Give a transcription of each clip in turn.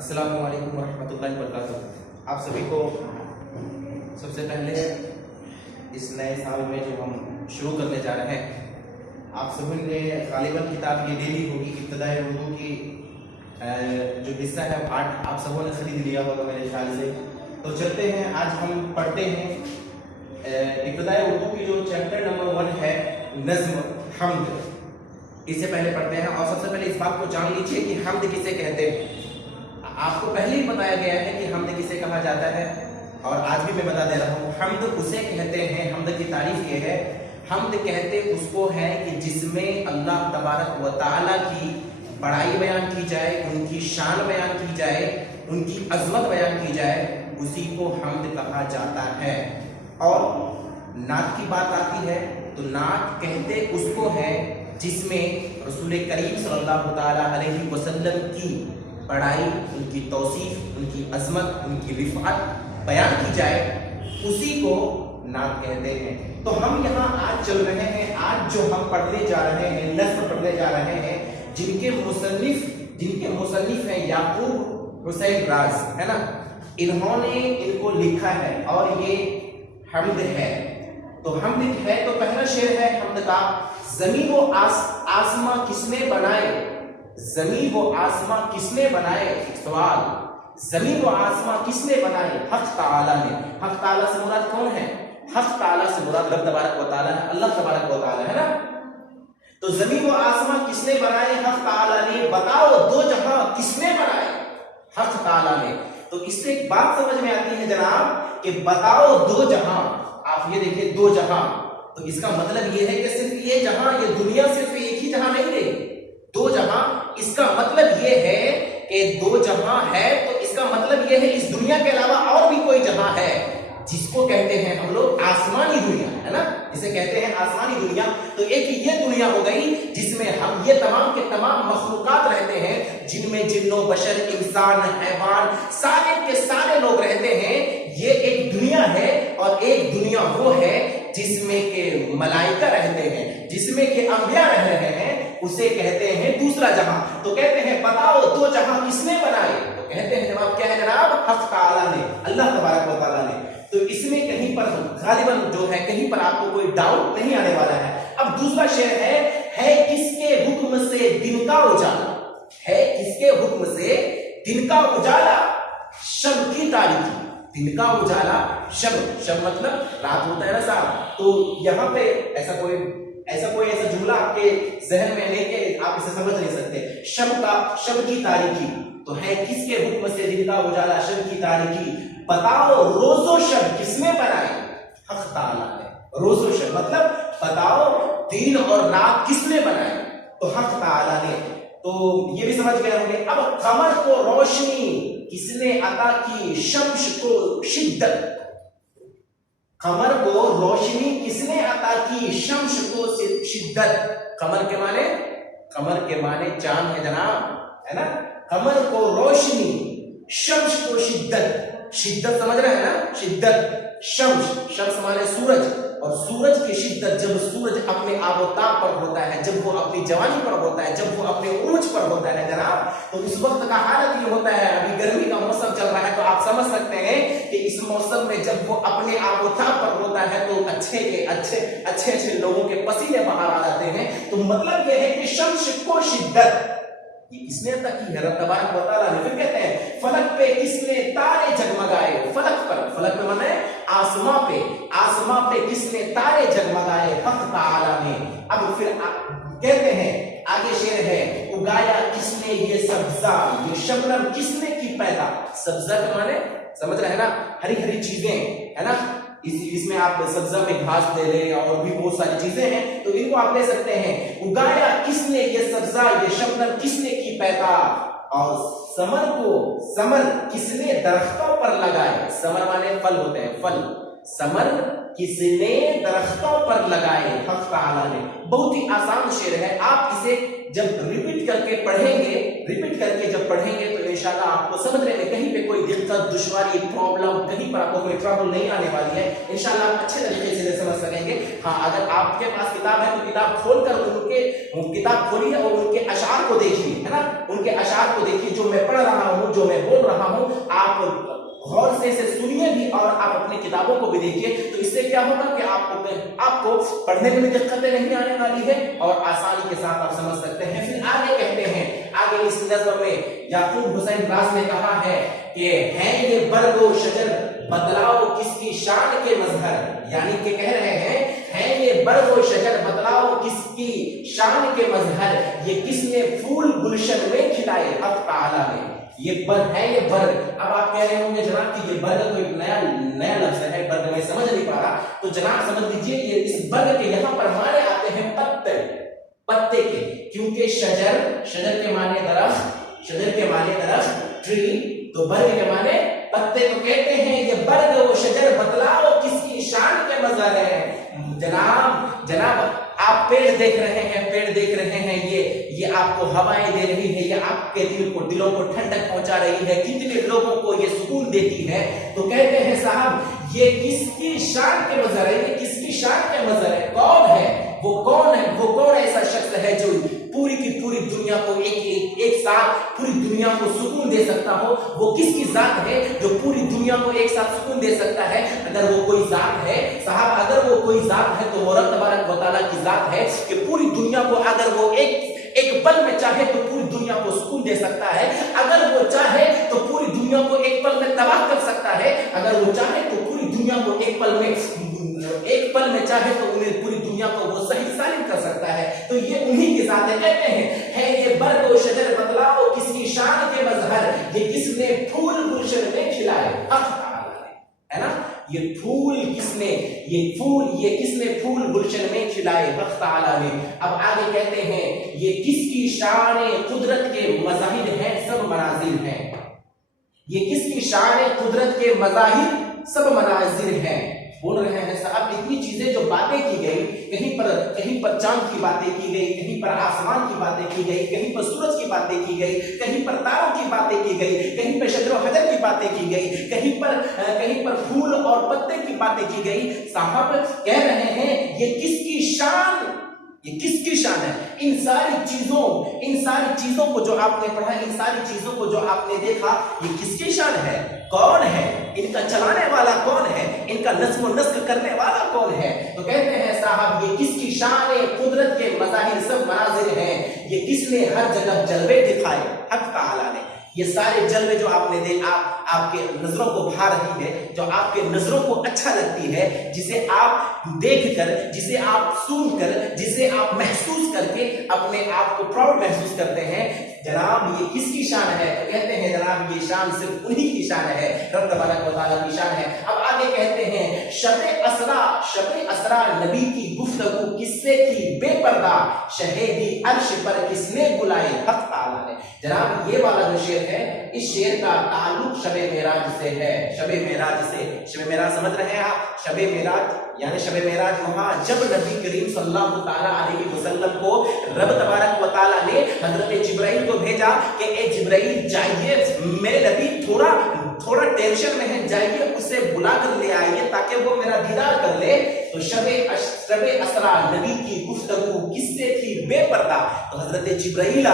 अस्सलामु अलैकुम वरहमतुल्लाहि वबरकातुहू। आप सभी को सबसे पहले इस नए साल में जो हम शुरू करने जा रहे हैं, आप सभी ने गालिबन किताब ये ले ली होगी। इब्तिदाई उर्दू की जो हिस्सा है आप सबों ने खरीद लिया होगा मेरे ख्याल से। तो चलते हैं, आज हम पढ़ते हैं इब्तिदाई उर्दू की जो चैप्टर नंबर 1 है नज़्म हम्द। इससे पहले पढ़ते हैं और सबसे पहले इस बात को जान लीजिए कि हम्द किसे कहते हैं। आपको पहले ही बताया गया है कि हम्द किसे कहा जाता है और आज भी मैं बता दे रहा हूँ। हम्द उसे कहते हैं, हम्द की तारीफ ये है, हम्द कहते उसको है कि जिसमें अल्लाह तबारक व तआला की बड़ाई बयान की जाए, उनकी शान बयान की जाए, उनकी अजमत बयान की जाए, उसी को हम्द कहा जाता है। और नात की बात आती है तो नात कहते उसको है जिसमें रसूल करीम सल्लल्लाहु तआला अलैहि वसल्लम की बड़ाई, उनकी तौसीफ, उनकी अजमत, उनकी रिफ़अत बयान की जाए, उसी को नात कहते हैं। तो हम यहाँ आज चल रहे हैं, आज जो हम पढ़ने जा रहे हैं, नज़्म पढ़ने जा रहे हैं, जिनके मुसन्निफ हैं याकूब हुसैन राज, है ना, इन्होंने इनको लिखा है और ये हम्द है। तो हम्द है तो पहला शेर है हम्द का, ज़मीन व आसमां किसने बनाए, ज़मीन व आसमां किसने बनाए। एक सवाल, ज़मीन व आसमां किसने बनाए, हक़ ताला ने। हक़ ताला से मुराद कौन है? हक़ ताला से मुराद रब तबारक व तआला है, अल्लाह तबारक व तआला है ना। तो ज़मीन व आसमां किसने बनाए, हक़ ताला ने। बताओ दो जहां किसने बनाए, हक़ ताला ने। तो इससे एक बात समझ में आती है जनाब कि बताओ दो जहां, आप ये देखिए दो जहां, तो इसका मतलब ये है कि सिर्फ ये जहां, ये दुनिया सिर्फ एक ही जहां नहीं रही, दो जहां। इसका मतलब ये है कि दो जहां है तो इसका मतलब ये है इस दुनिया के अलावा और भी कोई जहां है, जिसको कहते हैं हम लोग आसमानी दुनिया, है ना, जिसे कहते हैं आसमानी दुनिया। तो एक ये दुनिया हो गई जिसमें हम ये तमाम के तमाम मखलूकात रहते हैं, जिनमें जिन्नो बशर इंसान हैवान सारे के सारे लोग रहते हैं। ये एक दुनिया है और एक दुनिया वो है जिसमें के मलाइका रहते हैं, जिसमें के अंबिया रह रहे हैं, उसे कहते हैं दूसरा जहां। तो कहते हैं बताओ दो जहां किसने बनाए, तो कहते हैं जवाब क्या है जनाब, हक़ ताला ने, अल्लाह तबारक व तआला ने। तो इसमें कहीं पर गालिबन जो है, कहीं पर आपको कोई डाउट नहीं आने वाला है। अब दूसरा शेर है किसके हुक्म से दिन का उजाला, है किसके हुक्म से दिन का उजाला, शब की तारीकी, दिन का उजाला, शब मतलब रात होता है ना साहब। तो यहाँ पे ऐसा कोई जुमला आपके जहन में नहीं कि आप इसे समझ नहीं सकते। शब की तारीकी, तो है किसके हुक्म से दिन का उजाला, शब की तारीकी। बताओ रोजो शब किसने बनाए, हक़ ताला ने। रोजो शब मतलब बताओ दिन और रात किसने बनाए, तो हक़ ताला ने। तो ये भी समझ गए होंगे। अब कमर को रोशनी किसने अता की, शम्स को शिद्दत। कमर को रोशनी किसने अता की, शम्स को शिद्दत। कमर के माने चांद है जनाब, है ना। कमर को रोशनी, शम्स को शिद्दत। शिद्दत समझ रहे हैं ना, शिद्दत। शम्स माने सूरज, और सूरज की शिद्दत, जब सूरज अपने आबोताब पर होता है, जब वो अपनी जवानी पर होता है, जब वो अपने उरूज पर होता है जनाब, तो उस वक्त का हालत ये होता है। अभी गर्मी का मौसम चल रहा है तो आप समझ सकते हैं कि इस मौसम में जब वो अपने आबोताब पर होता है तो अच्छे लोगों के पसीने बाहर आ जाते हैं। तो मतलब ये है कि शम्स को शिद्दत ये किसने अता की है, रब तबारक व तआला ने। फिर कहते हैं फलक पे किसने तारे जगमगाए, फलक पे माने आसमां पे किसने तारे जगमगाए, हक़ ताला ने। अब फिर कहते हैं आगे शेर है, उगाया किसने ये सब्जा, ये शबनम किसने की पैदा। सब्जा के माने समझ रहे हैं ना, हरी हरी चीजें, है ना। इसमें आप सब्जा में घास ले लें और भी बहुत सारी चीजें हैं, तो इनको आप ले सकते हैं। उगाया किसने ये सब्जा, ये शबनम किसने की पैदा। और समर किसने दरख्तों पर लगाए। समर माने फल होते हैं, फल। समर किसने दरख्तों पर लगाए, हक़ ताला ने। बहुत ही आसान शेर है। आप इसे जब रिपीट करके जब पढ़ेंगे तो इंशाल्लाह आपको समझने में कहीं पे कोई दिक्कत, दुश्वारी, प्रॉब्लम, कहीं पर आपको कोई ट्रबल नहीं आने वाली है। इंशाल्लाह आप अच्छे तरीके से समझ सकेंगे। हाँ, अगर आपके पास किताब है तो किताब किताब खोलिए और उनके अशार को देखिए, है ना। उनके अशार को देखिए, जो मैं पढ़ रहा हूँ, जो जो मैं बोल रहा हूं आप गौर से इसे सुनिए भी और आप अपनी किताबों को भी देखिए, तो इससे क्या होगा कि आपको पढ़ने में भी दिक्कतें नहीं आने वाली है और आसानी के साथ आप समझ सकते हैं। फिर आगे कहते हैं, आगे इस नज़्म में याकूब हुसैन राज ने कहा है कि है ये बरगो शजर बदलाओ किसकी शान के मजहर, यानी कि कह रहे हैं है ये बरगो शजर बदलाओ किसकी शान के मजहर, ये किसने फूल गुलशन में खिलाए हक ताला ने। ये बर्ग है, ये बर्ग। अब आप कह रहे होंगे जनाब कि ये बर्ग तो एक नया लफ्ज है, बर्ग में समझ नहीं पा रहा, तो जनाब समझ लीजिए ये इस बर्ग के यहाँ पर माने आते हैं पत्ते के, क्योंकि शजर के माने दरख्त, शजर के माने दरख्त ट्री, तो बर्ग के माने पत्ते। तो कहते हैं ये बर्ग वो शजर बतलाओ किसकी शान के मजहर है। जनाब आप पेड़ देख रहे हैं, ये आपको हवाएं दे रही है, ये आपके दिलों को ठंडक पहुंचा रही है, कितने लोगों को ये सुकून देती है। तो कहते हैं साहब ये किसकी शान के मजहर है, ये किसकी शान के मजहर है, कौन है वो, कौन ऐसा शख्स है जो पूरी की पूरी दुनिया को एक साथ पूरी दुनिया को सुकून दे सकता हो। वो किसकी जात है जो पूरी दुनिया को एक साथ सुकून दे सकता है। अगर वो कोई जात है साहब, अगर वो कोई जात है तो वो रब तबारक व तआला की जात है कि पूरी दुनिया को अगर वो एक पल में चाहे तो पूरी दुनिया को सुकून दे सकता है। अगर वो चाहे तो पूरी दुनिया को एक पल में तबाह कर सकता है। अगर वो चाहे तो पूरी दुनिया को एक पल में चाहे तो उन्हें पूरी दुनिया को वो सही सालिम कर सकता है। तो ये उन्हीं की जात कहते हैं है ये बर्ग व शजर बदलाओ किसकी शान के मजहर, ये किसने फूल गुलशन में खिलाए है ना। ये किसने फूल गुलशन में खिलाए हक ताला ने। अब आगे कहते हैं ये किसकी शान कुदरत के मज़ाहिर हैं सब मनाजिर हैं, ये किसकी शान कुदरत के मज़ाहिर सब मनाजिर हैं। बोल रहे हैं साहब इतनी चीजें जो बातें की गई, कहीं पर चांद की बातें की गई, कहीं पर आसमान की बातें की गई, कहीं पर सूरज की बातें की गई, कहीं पर तारों की बातें की गई, कहीं पर शजर व हजर की बातें की गई, कहीं पर फूल और पत्ते की बातें की गई। साहब कह रहे हैं ये किसकी शान है। इन सारी चीजों को जो आपने पढ़ा, इन सारी चीजों को जो आपने देखा, ये किसकी शान है, कौन है, इनका चलाने वाला कौन है, इनका नस्म व नस्क करने वाला कौन है। तो कहते हैं साहब ये किसकी शान है कुदरत के मज़ाहिर सब मनाजिर हैं, ये किसने हर जगह जलवे दिखाए हक ताला ने। ये सारे जलवे जो आपने देखा आपके नजरों को भा रही है, जो आपके नजरों को अच्छा लगती है, जिसे आप देखकर, जिसे आप सुनकर, जिसे आप महसूस करके अपने आप को प्राउड महसूस करते हैं, जनाब ये किसकी शान है। तो कहते हैं जनाब ये शान सिर्फ उन्हीं की शान है, रब तबारक व तआला की शान है। अब आगे कहते हैं शबे असरा नबी की गुफ्तगू किससे की बेपर्दा, शहेदी अर्श पर किसने बुलाए हक ताला ने। जनाब ये वाला जो शेर है, इस शेर का ताल्लुक शबे मेराज से है, शबे मेराज समझ रहे हैं आप। शबे मेराज यानी शबे मेराज वहां जब नबी करीम सल्लल्लाहु ताला अलैहि वसल्लम को रब तबारक व तआला ने हजरत जिब्राइल को भेजा कि ए जिब्राइल जाइए, मेरे नबी थोड़ा टेंशन में है, जाइए उसे बुला कर ले आइए ताकि वो मेरा दीदार कर ले। तो शबे असरा नबी की गुफ्तगू किससे थी बेपर्दा। तो हजरत जिब्राइल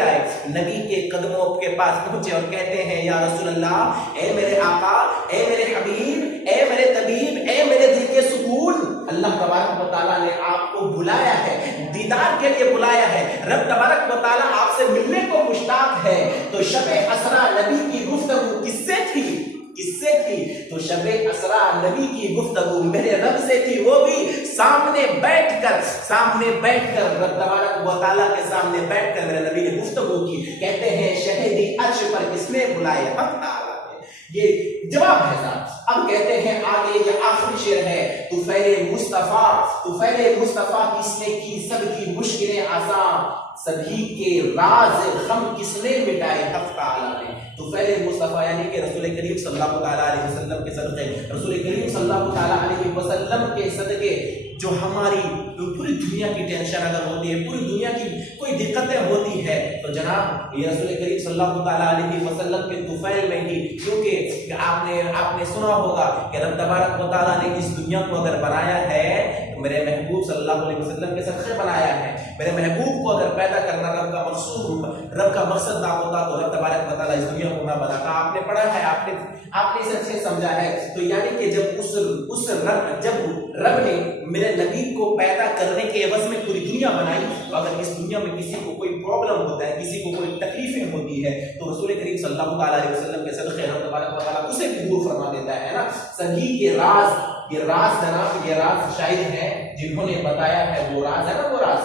आए, नबी के कदमों के पास पहुंचे और कहते हैं या रसूल अल्लाह, ए मेरे आका, ए मेरे हबीब, ए मेरे तबीब, ए मेरे दिल के सुकून, अल्लाह तबारक व तआला ने आपको बुलाया है, दीदार के लिए बुलाया है, रब तबारक व तआला आपसे मिलने को मुश्ताक है। तो शबे असरा नबी की गुफ्तगू किससे थी। तो शबे असरा नबी की गुफ्तगू मेरे रब से थी, वो भी सामने बैठकर रब तबारक व तआला के सामने बैठकर मेरे नबी ने गुफ्तगू की। कहते हैं शहीदी अर्श पर किसने बुलाए हक ताला। ये जवाब है साहब। अब कहते हैं आगे ये आखिरी शेर है, तुफैल मुस्तफा किसने की सबकी मुश्किलें आसान, सभी के राज गम किसने मिटाए हक ताला ने। तुफैल मुस्तफा यानी कि रसूल करीम सल्लल्लाहु अलैहि वसल्लम के सदके, रसूल करीम सल्लल्लाहु अलैहि वसल्लम के सदके जो हमारी पूरी दुनिया की टेंशन अगर होती है, पूरी दुनिया की कोई दिक्कतें होती है, तो जनाब ये रसूल करीम सल्लल्लाहु अलैहि वसल्लम के तुफैल में ही, क्योंकि आपने सुना होगा कि रब तबारक व तआला ने इस दुनिया को अगर बनाया है तो मेरे महबूब सल्लल्लाहु अलैहि वसल्लम के सदके बनाया है। मेरे महबूब को अगर पैदा करना रब का मकसद ना होता तो रब तबारक व ताला इस दुनिया को ना बनाता। आपने पढ़ा है, आपने इसे अच्छे समझा है। तो यानी कि जब रब ने मेरे नबी को पैदा करने के एवज में पूरी दुनिया बनाई, तो अगर इस दुनिया में किसी को कोई प्रॉब्लम होता है, किसी को कोई तकलीफें होती है, तो रसूल करीम सल्लल्लाहु अलैहि वसल्लम के सदक़े रब तबारक व तआला उसे भी दूर फरमा देता है ना। सही के राज, ये राज जनाब, ये राज शायद है जिन्होंने बताया है, वो राज है ना, वो राज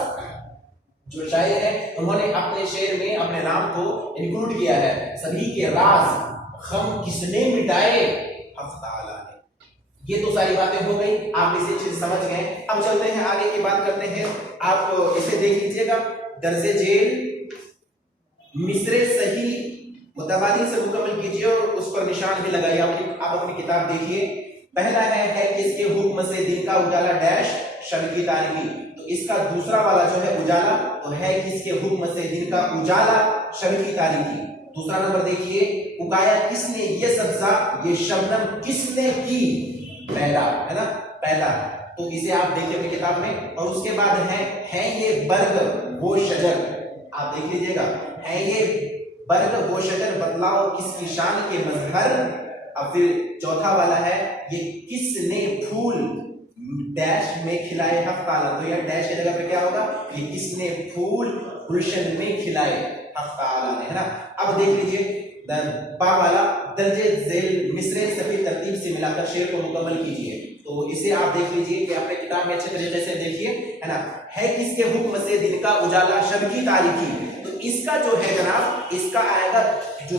जो शायर है उन्होंने अपने शेर में अपने नाम को इंक्लूड किया है। सभी के राज हम किसने मिटाए, हक ताला ने। ये तो सारी बातें हो गई, आप इसे अच्छे से समझ गए। अब चलते हैं आगे की बात करते हैं। आप इसे देख लीजिएगा, दर्जे जेल मिसरे सही मुतवाली से मुकम्मल कीजिए और उस पर निशान भी लगाइए। आप अपनी किताब देखिए। पहला है किसके हुक्म से दिन का उजाला डैश शब की तारीकी। तो इसका दूसरा वाला जो है उजाला, तो है किसके हुक्म से दिन का उजाला शब की तारीकी। दूसरा नंबर देखिए, उगाया किसने ये सब्जा, ये शबनम किसने की पैदा, है ना, पैदा। तो इसे आप देखिए अपनी किताब में। और उसके बाद है ये बर्ग वो शजर, आप देख लीजिएगा, है ये बर्ग वो शजर बतलाओ किसकी शान के मजहर। अब फिर चौथा वाला है, ये किसने फूल डैश में खिलाए हक ताला। तो यह डैश की जगह पे क्या होगा, ये किसने फूल गुलशन में खिलाए हक ताला ने, है ना। अब देख लीजिए बा वाला, दर्जे झेल मिसरे सभी तरतीब से मिलाकर शेर को मुकम्मल कीजिए। तो इसे आप देख लीजिए कि अपने किताब में अच्छे तरीके से देखिए, है ना। है किसके हुक्म से दिन का उजाला शब की तारीकी। तो इसका जो है जनाब, इसका आएगा जो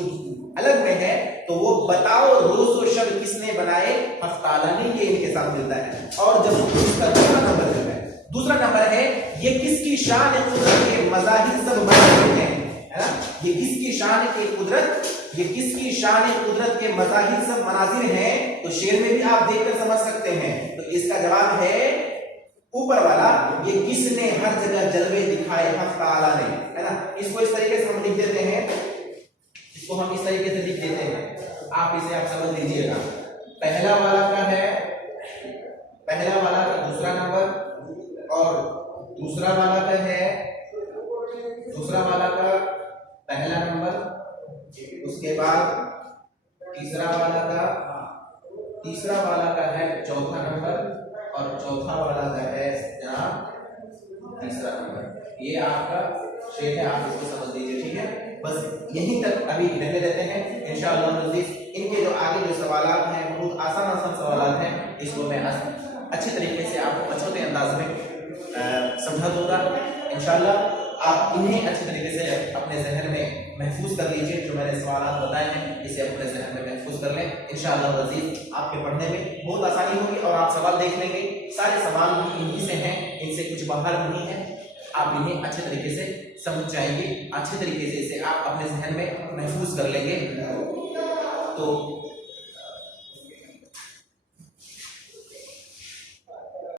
अलग में है, तो वो बताओ रोज व शब किसने बनाए, हक ताला ने, ये इनके साथ मिलता है। और जब इसका दूसरा नंबर है ये किसकी शान कुदरत के मज़ाहिर सब मनाजिर हैं, है ना। ये किसकी शान के कुदरत, ये किसकी शान कुदरत के मज़ाहिर सब मनाजिर हैं। तो शेर में भी आप देखकर समझ सकते हैं। तो इसका जवाब है ऊपर वाला, ये किसने हर जगह जलवे दिखाए हक ताला ने, है ना। इसको इस तरीके से हम लिख देते हैं, इसको हम इस तरीके से लिख देते हैं, आप इसे आप समझ लीजिएगा। पहला वाला का है, पहला वाला का दूसरा नंबर, और दूसरा वाला का है, दूसरा वाला का पहला नंबर, उसके बाद तीसरा वाला का है चौथा नंबर, और चौथा वाला का है जनाब तीसरा नंबर। ये आपका शेर है, आप इसको समझ लीजिए, ठीक है। बस यहीं तक अभी रहने देते हैं इंशाअल्लाह। इनके जो आगे जो सवालात हैं, बहुत आसान सवालात हैं, इसको मैं अच्छे तरीके से आपको अच्छे अंदाज में समझा दूंगा इंशाअल्लाह। आप इन्हें अच्छे तरीके से अपने जहन में महफूज कर लीजिए। जो मैंने सवालात बताए हैं, इसे अपने जहन में महफूज कर लें इंशाअल्लाह। वज़ीर आपके पढ़ने में बहुत आसानी होगी और आप सवाल देख लेंगे, सारे सवाल भी इन्हीं से हैं, इनसे कुछ बाहर नहीं है। आप इन्हें अच्छे तरीके से समझ जाएंगे, अच्छे तरीके से इसे आप अपने जहन में महफूज कर लेंगे। तो